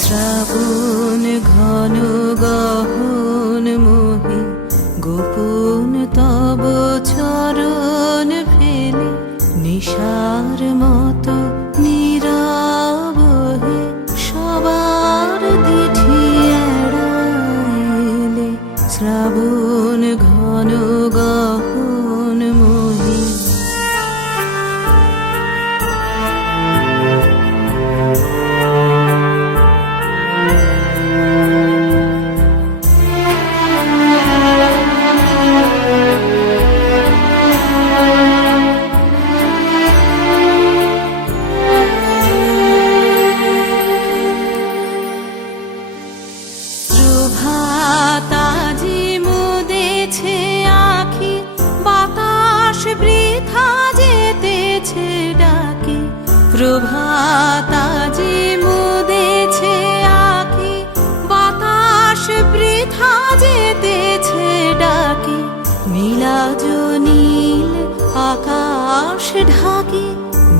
শ্রাবণ ঘন গহন মোহে গোপন তব চরণ ফেলে নিশার মতো নীরব হে সবার দিঠি এড়াইলে শ্রাবণ ঘন গহন মোহে। প্রভাতাজি মুদেছে আখি, বাতাস বৃথা যেতেছে ডাকি। প্রভাতাজি মুদেছে আখি, বাতাস বৃথা যেতেছে ডাকি। নীলাজ নীল আকাশ ঢাকি,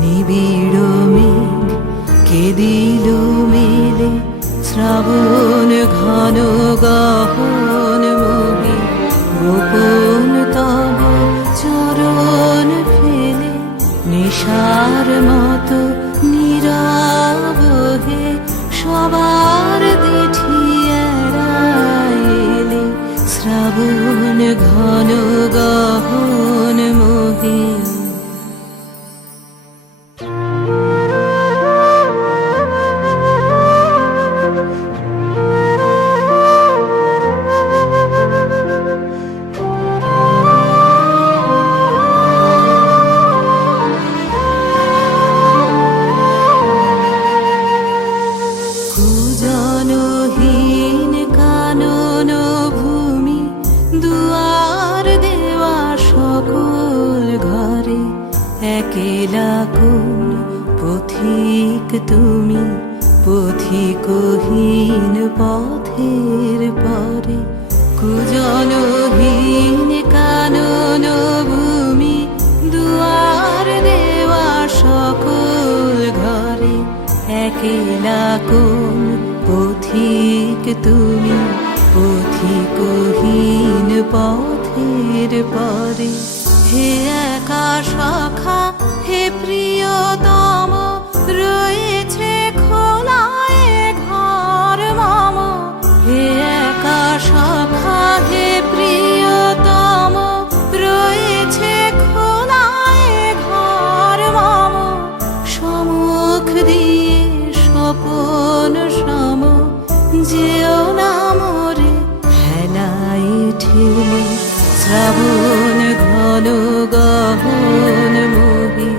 নিবিড় মেঘ কে দিল মেলে শ্রাবণ ঘন গহন মোহে গোপন তব চরণ ফেলে নিশার মতো নীরব হে সবার দিঠি এড়াইলে শ্রাবণ ঘন গহন মোহে। জনহীন কানন ভূমি, দুয়ার দেওয়া সকল ঘরে একেলা কোন পথিক তুমি, পথিকহীন পথের পরে। কুজনহীন কানন ভূমি, দুয়ার দেওয়া সকল ঘরে একেলা কোন পথিক তুমি, পথিকহীন পথের পরে। হে একা সখা হে প্রিয়তম, রয়েছে খোলা এ ঘর মম। হে একা সখা হে প্রিয়তম, রয়েছে খোলা এ ঘর মম। সম্মুখ দিয়ে স্বপন সম যেও না মোরে হেলাই ঠেলে শ্রাবণ ঘন গহন মোহে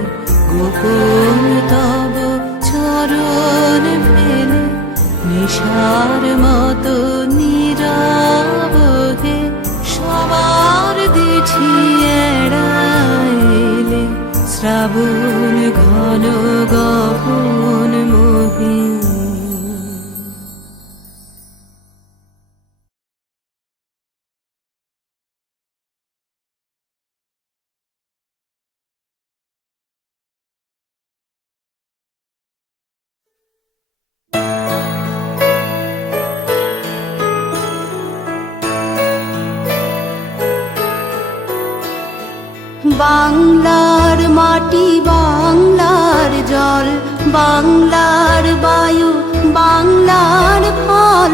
গোপন তব চরণ ফেলে নিশার মতো নীরব হে সবার দিঠি এড়াইলে শ্রাবণ ঘন গহন মোহে। বাংলার মাটি, বাংলার জল, বাংলার বায়ু, বাংলার ফল।